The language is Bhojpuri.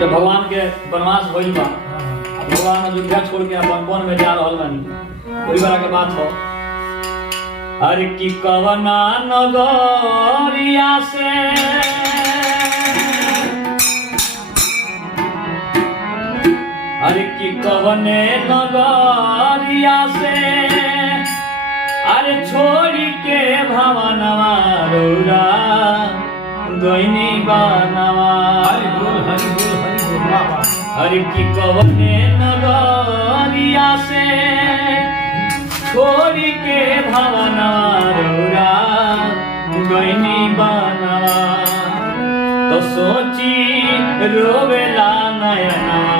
जब भगवान के वनवास होइल बा, भगवान अयोध्या छोड़ के अपन वन में जा रहल बानी, ओही बार के बात हो। अरे की कवना नगरिया से अरे की कवने नगरिया से अरे छोड़ी के भवनवा रौरा गइनी बनवा। हरि की कवने नगरिया से छोड़ी के भवनवा रौरा गइनी बनवा। तो सोची रोवेला नयनवा